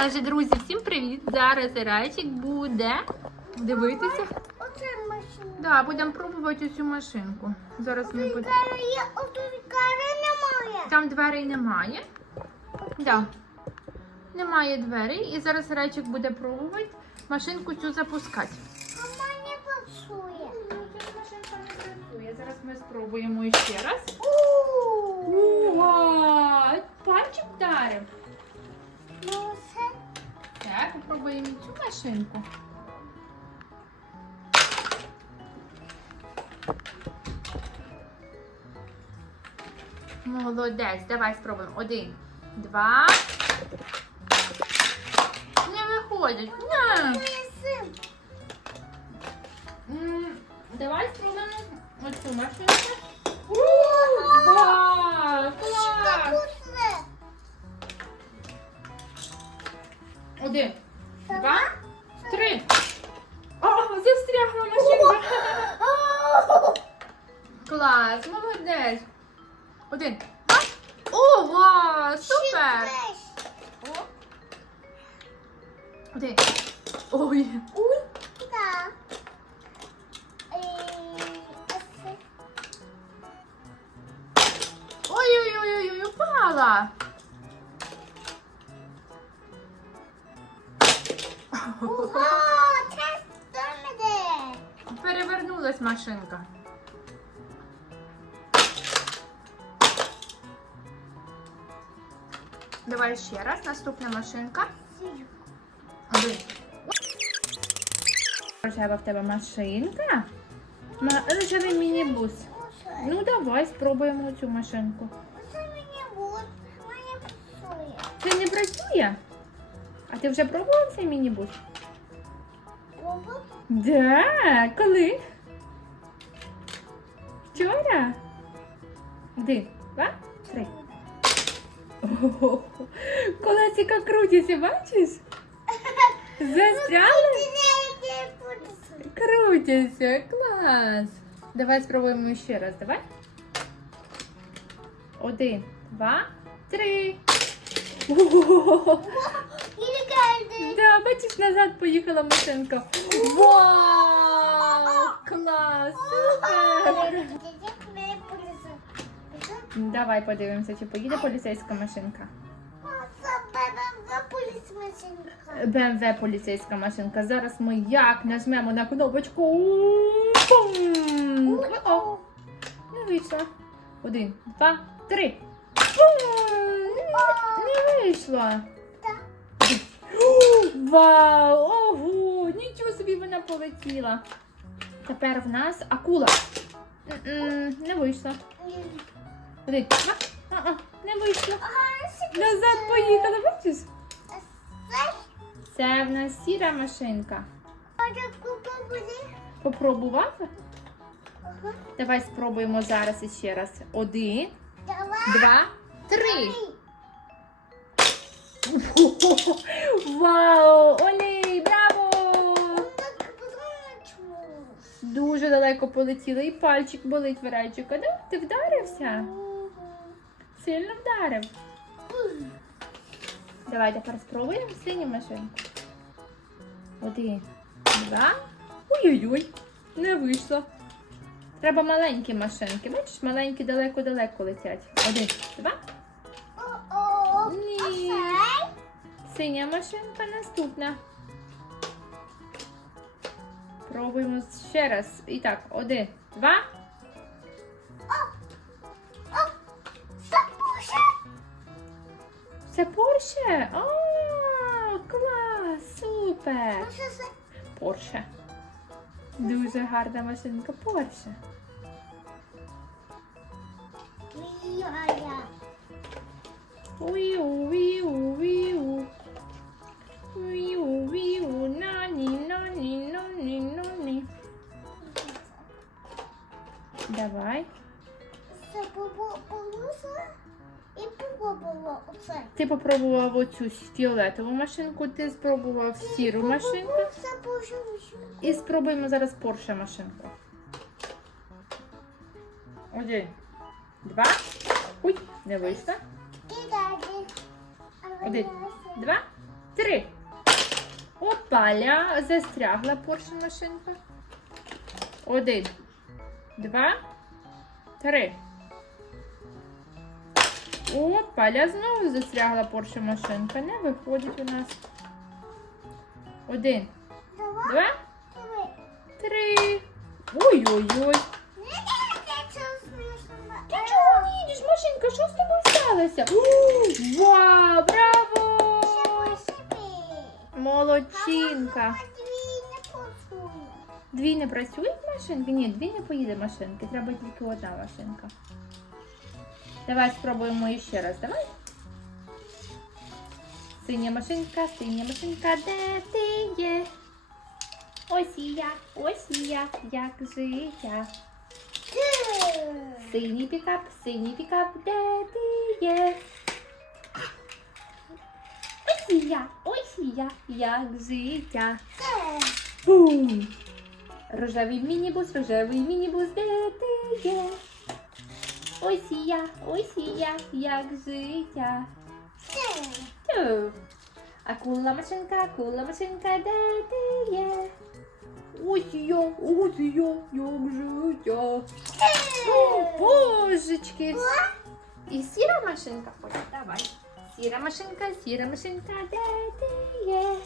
Каже, друзі, всім привіт! Зараз Райчик буде дивитися. Оце машина. Да, будемо пробувати цю машинку. Зараз ми будемо. Там дверей немає. Да. Немає дверей. І зараз Райчик буде пробувати машинку цю запускати. А мені працює. Машинка не працює. Зараз ми спробуємо ще раз. Пальчик вдарив. Попробуємо цю машинку. Молодець, давай спробуємо. Один, два. Не виходить. Не. Давай спробуємо оцю машинку. Вау, клас! Один, два, три. О, застрягла машинка. Клас, молодець. Один. два. Ого, супер. О. Один. Ой. Уй, так. Е, оце. Ой-ой-ой, упала. Машинка. Давай ще раз. Наступна машинка. Один. Рожева в тебе машинка. Ма- Рожевий мінібус. Ну давай спробуємо цю машинку. Це не працює? А ти вже пробував цей мінібус? Оба. Да, коли? Вчора? Один, два, три. Ого, колесика крутяться, бачиш? Застряли? Крутяться, клас. Давай спробуємо ще раз, давай. Один, два, три. Ого, Да, бачиш, назад поїхала машинка. Вау! Клас! Супер! Давай подивимося, чи поїде поліцейська машинка. БМВ поліцейська машинка. Зараз ми як нажмемо на кнопочку. Не вийшло. Один, два, три. Не вийшло. Вау! Ого! Нічого собі вона полетіла. Тепер в нас акула. Не вийшло. Не вийшло. Назад поїхала, бачиш? Це в нас сіра машинка. Попробувати? Давай спробуємо зараз іще раз. Один, два, три. Вау! Олей, Дуже далеко полетіли і пальчик болить Верайчика. Да? Ти вдарився? Сильно вдарив. Давай тепер спробуємо синю машинку. Один, два. Ой-ой-ой, не вийшло. Треба маленькі машинки. Бачиш, маленькі далеко-далеко летять. Один, два. Ні. Синя машинка наступна. Пробуємо ще раз. І так, один, два. Це Порше? О, клас! Супер! Порше. Дуже гарна машинка Порше. Уіу, Ти попробував оцю фіолетову машинку, ти спробував сіру машинку. І спробуємо зараз Порше машинку. Один, два. Ой, не вийшло. Один, два, Три. Опаля, застрягла поршень машинка. Один, два, три. Опаля, знову застрягла поршень машинка. Не виходить у нас. Один, два, три. Ой-ой-ой. Ти чого не їдеш, машинка? Що з тобою сталося? Вау, браво! Молодчинка. Дві не працюють машинки? Ні, дві не поїде машинки. Треба тільки одна машинка. Давай спробуємо ще раз. Давай. Синя машинка, синя машинка, де ти є? Ось і я, ось я, як життя. Синій пікап, синій пікап, де ти є? Ось я, ось я, як життя. Бум! Рожевий мінібус, рожевий мінібус, де ти є? Ось і я, ось і я, як життя. Тю. Акула машинка, акула машинка, де ти є? Ось і я, ось і я, як життя. О, божечки. І сіра машинка, ой, давай. Сіра машинка, сіра машинка, де ти є?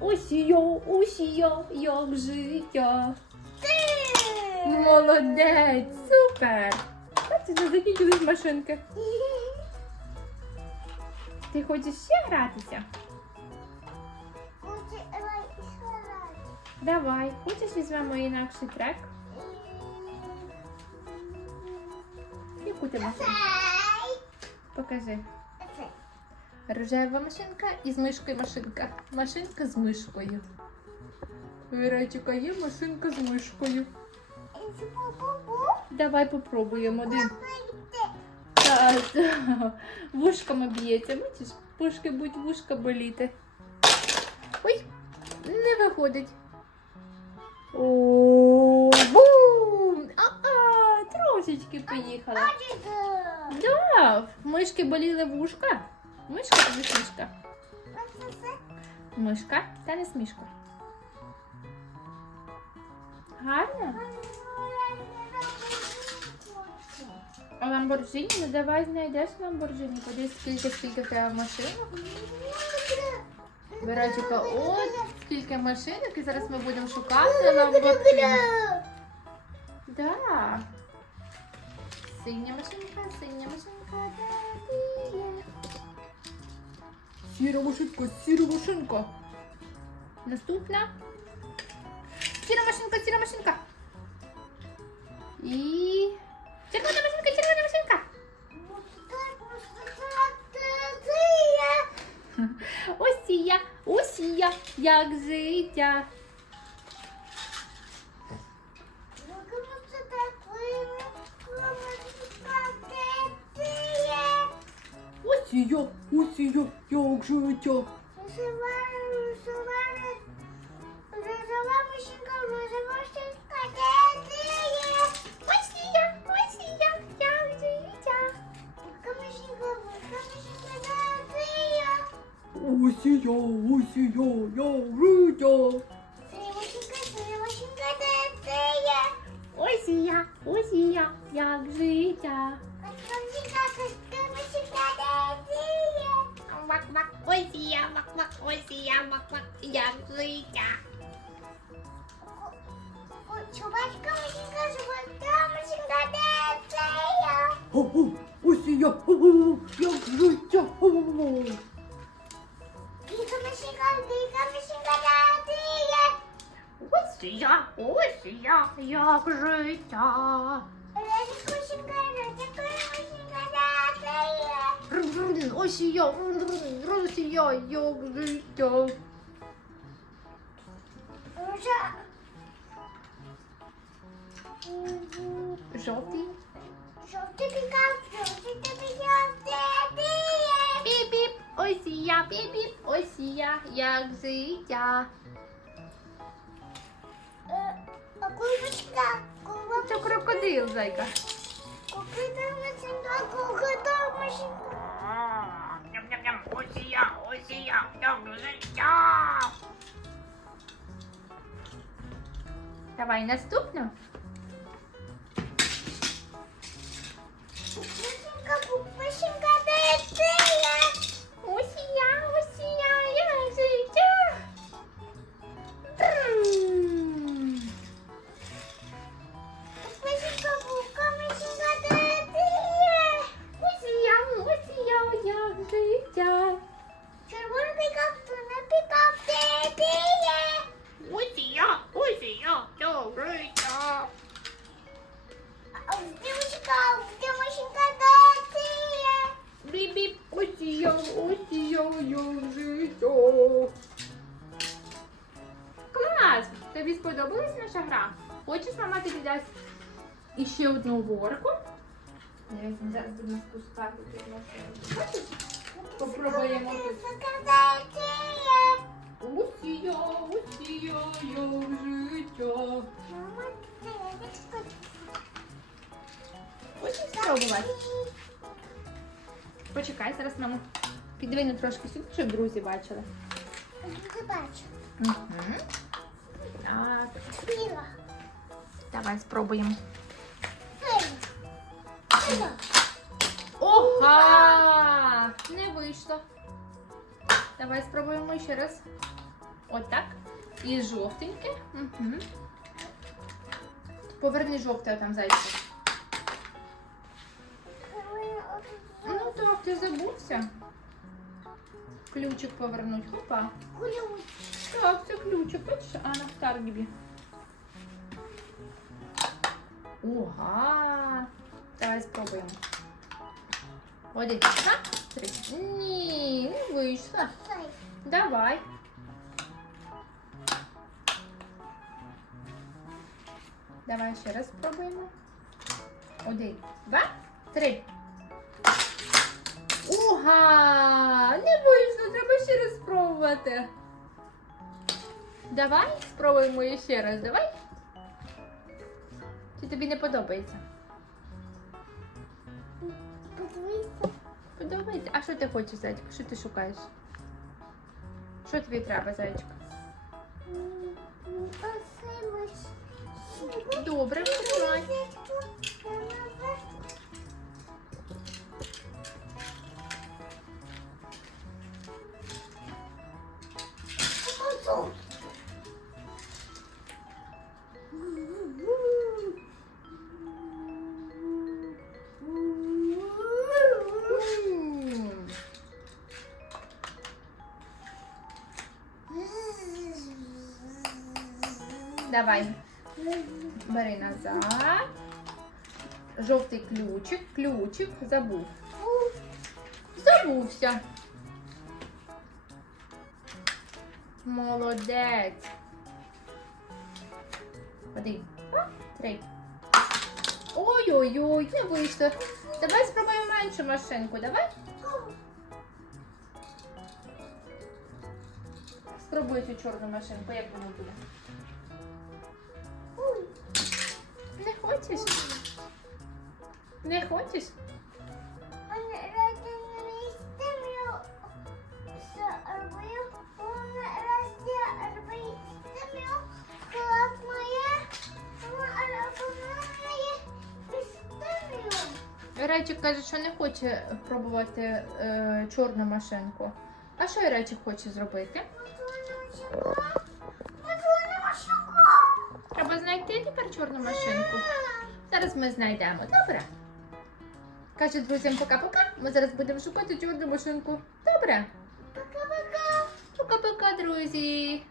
Ось і я, ось і я, як життя. Молодець, супер. Бачите, закінчились машинки. Ти хочеш ще гратися? Давай, хочеш візьмемо інакший трек? Яку ти машинку? Покажи. Рожева машинка і з мишкою машинка. Машинка з мишкою. Віречка, є машинка з мишкою. Давай попробуємо один. Так, вушками б'ється. Бачиш, пушки будуть вушка боліти. Ой, не виходить. О, бум! А-а, трошечки поїхала. Да, мишки боліли вушка. Мишка тобі смішка. Мишка та не смішка. Гарно? А Ламборджині? Ну давай знайдеш Ламборджині. Подивись, скільки скільки в тебе машинок. Вірочка, от скільки машинок, і зараз ми будемо шукати Ламборджині. Да. Синя машинка, синя машинка, де ти є? Сіра машинка, сіра машинка. Наступна. Сіра машинка, сіра машинка. І... Червона машинка. Ось і я, ось і я, як життя. Ось і я, ось і я, Ось і я, ось і я, як життя. Ось і я, ось і я, як життя. Вак-вак, ось і я, вак-вак, ось і я, вак-вак, як життя. Чубачка, машинка, чубачка, машинка, де це я? О-о, ось і я, о-о, як життя. о-о. Ось я, ось я, як життя. Ось я, ось я, як життя. Жовтий. Жовтий пікап, жовтий ти? Піп-піп, ось я, піп-піп, ось я, як життя. Крокодил, зайка. купити машинка, купити машинка. Ням-ням-ням, ось я, ось я, життя. Давай наступну. Машинка, машинка, ось і я, ось і я, я життя. Клас! Тобі сподобалась наша гра? Хочеш, мама тобі дасть іще одну горку? Я зараз будемо спускати тут машину. Хочеш? Попробуємо тут. Машинка, де ти є? Ось і я, ось і я, я життя. Мама, це яєчко. Хочеш спробувати? Почекай, зараз маму підвину трошки сюди, щоб друзі бачили. Не бачу. Угу. Так, Біла. давай спробуємо. Біла. Ога! Не вийшло. Давай спробуємо ще раз. Отак. І жовтеньке. Угу. Поверни жовте там зайчик. Ти забувся. Ключик повернуть. Ключ. Так, це ключик. Бачиш, а на Таргібі. Ага. Давай спробуємо. Один, три. Ні, не вийшло. Давай. Давай ще раз спробуємо. Один, два, три. Уга! Не вийшло, треба ще раз спробувати. Давай спробуємо ще раз, давай. Чи тобі не подобається? Подивися. Подобається. А що ти хочеш, зайчик? Що ти шукаєш? Що тобі треба, зайчик? М, м, Оце машинка. Добре, тримай. Давай, бери назад. Жовтий ключик, ключик, забув. Забувся. Молодець. Один, два, три. Ой-ой-ой, не вийшло. Давай спробуємо меншу машинку, давай. Спробуй цю чорну машинку, як вона буде. Вона робила містем'ю. Речик каже, що не хоче пробувати е, чорну машинку. А що Речик хоче зробити? Зараз ми знайдемо, добре? Каже друзям пока-пока. Ми зараз будемо шукати чорну машинку. Добре? Пока-пока. Пока-пока, друзі.